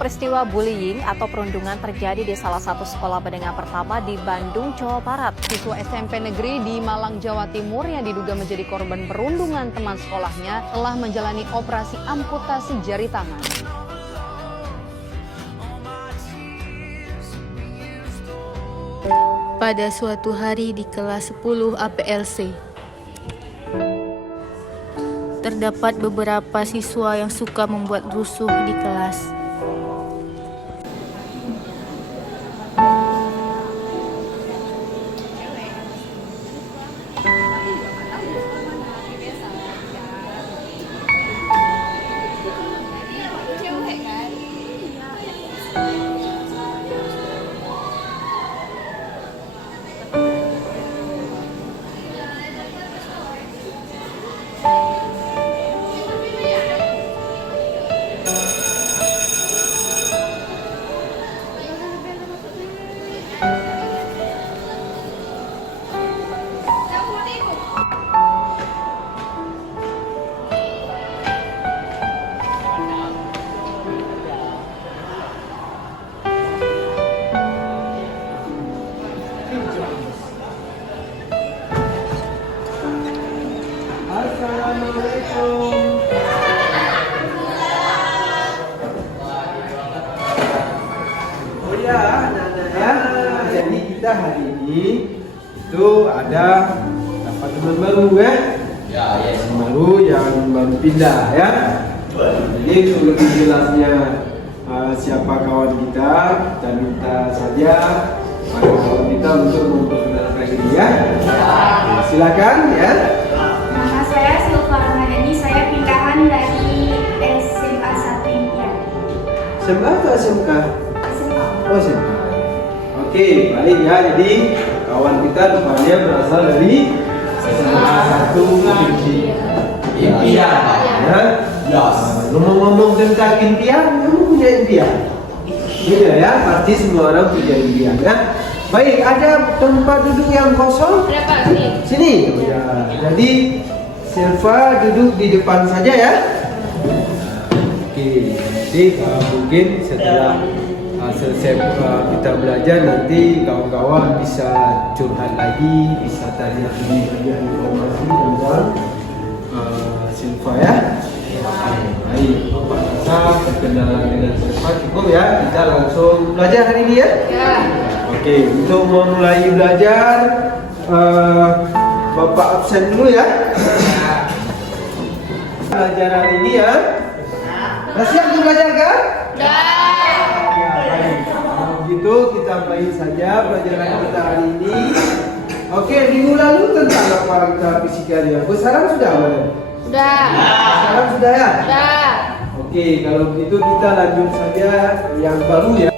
peristiwa bullying atau perundungan terjadi di salah satu sekolah menengah pertama di Bandung, Jawa Barat. Siswa SMP negeri di Malang, Jawa Timur yang diduga menjadi korban perundungan teman sekolahnya telah menjalani operasi amputasi jari tangan. Pada suatu hari di kelas 10 APLC, terdapat beberapa siswa yang suka membuat rusuh di kelas. Assalamualaikum. Oh ya, anak-anak ya. Jadi kita hari ini itu ada teman baru ya. Teman baru yang baru pindah ya. Jadi untuk lebih jelasnya siapa kawan kita minta saja pada kawan kita untuk memperkenalkan diri ya. Silakan ya. Nama saya Silva Ramadhani, saya pindahan dari SMA 1 Impian. SMA atau SMK? SMA. Oh SMA. Oke, baik ya. Jadi kawan kita rupanya berasal dari SMA 1 Impian. Ya. Ngomong-ngomong tentang impian, kamu punya impian? Iya ya, pasti semua orang punya impian ya. Baik, ada tempat duduk yang kosong? Berapa sini? Sini. Oh, ya. Jadi Silva duduk di depan saja ya. Oke, nanti mungkin setelah selesai kita belajar nanti kawan-kawan bisa curhat lagi, bisa tanya lebih banyak informasi tentang Silva ya. Baik, Bapak rasa perkenalan dengan Silva cukup ya. Kita langsung belajar hari ini ya. Ya. Oke, untuk memulai belajar Bapak absen dulu ya. Belajar hari ini ya. Sudah siap untuk belajar kan? Dah. Ya, baik. Kalau begitu kita mulai saja pelajaran kita hari ini. Oke, minggu lalu tentang apa kita fisikanya? Besaran sudah boleh? Sudah. Besaran sudah ya? Sudah. Oke, kalau begitu kita lanjut saja yang baru ya.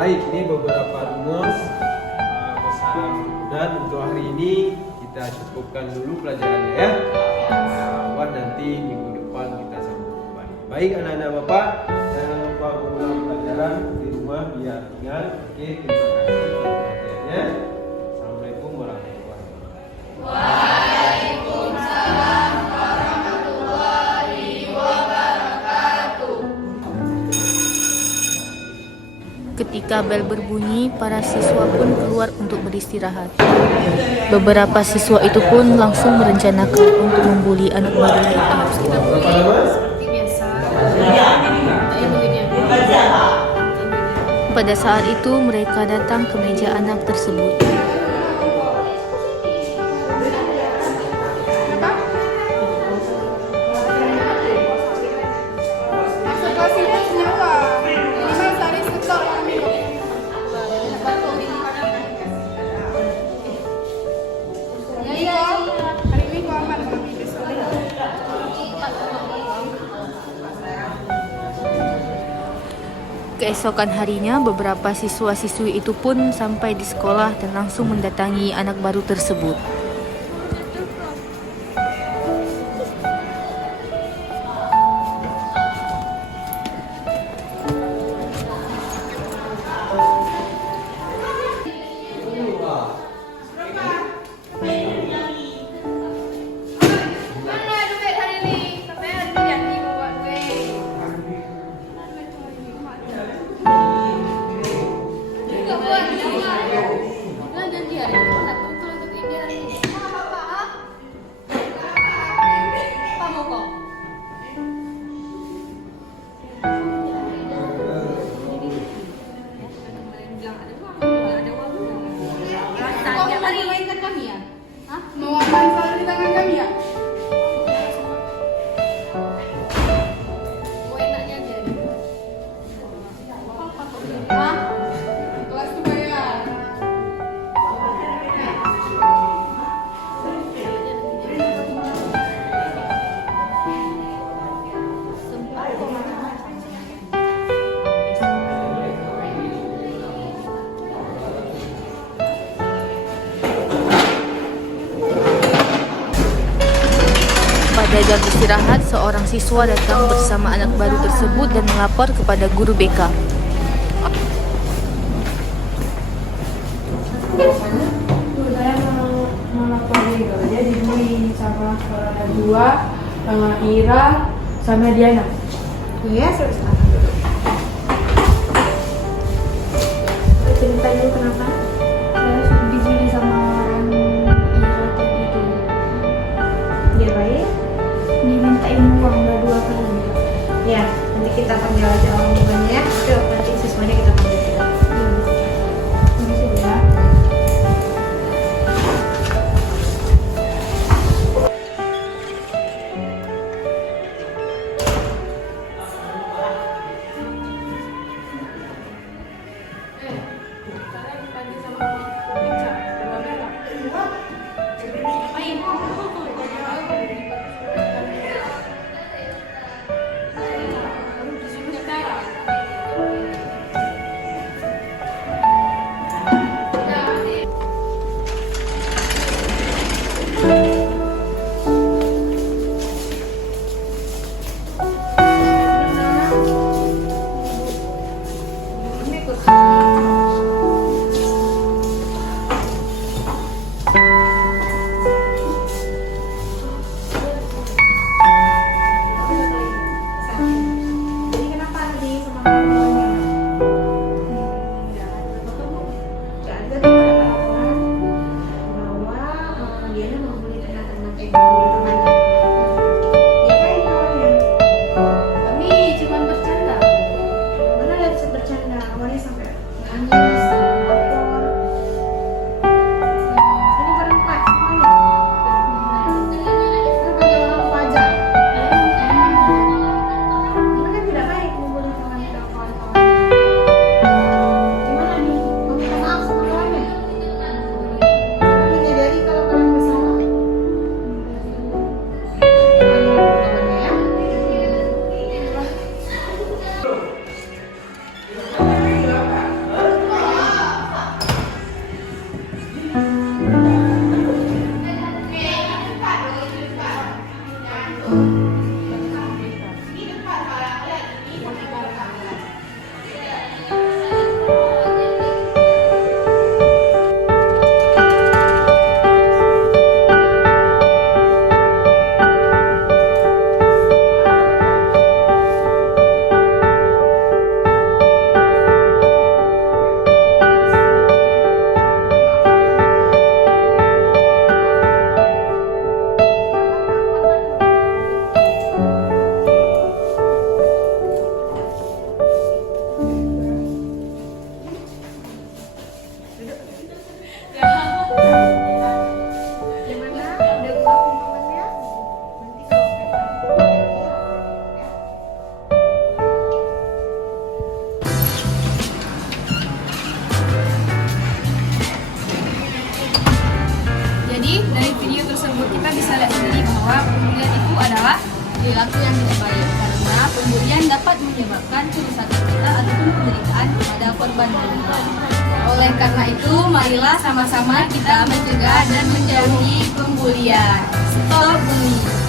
Baik, ini beberapa rumus besaran dan untuk hari ini kita cukupkan dulu pelajarannya ya. Buat nanti minggu depan kita sambung kembali. Baik anak-anak Bapak, jangan lupa ulang pelajaran di rumah biar ingat. Oke, terima kasih perhatiannya. Assalamualaikum warahmatullahi wabarakatuh. Ketika bel berbunyi, para siswa pun keluar untuk beristirahat. Beberapa siswa itu pun langsung merencanakan untuk membuli anak baru itu. Berapa lama? Pada saat itu mereka datang ke meja anak tersebut. Keesokan harinya, beberapa siswa-siswi itu pun sampai di sekolah dan langsung mendatangi anak baru tersebut. Usai jam istirahat, seorang siswa datang bersama anak baru tersebut dan melapor kepada guru BK. Saya mau melapor juga. Jadi ini sama dua, Ira sama Diana. Iya, sudah. Cerita dulu kenapa? Saya sudah dibully sama orang Ira tadi itu. Dia baik? Dimintain uang udah 2 kali. Ya, nanti kita panggil aja orang tuanya ya. Yuk, nanti siswanya kita panggil kita. Bisa ya. Dari video tersebut kita bisa lihat sendiri bahwa pembulian itu adalah perilaku yang tidak baik karena pembulian dapat menyebabkan kerusakan mental ataupun penderitaan pada korban pembulian. Oleh karena itu, marilah sama-sama kita mencegah dan menjauhi pembulian. Stop bullying.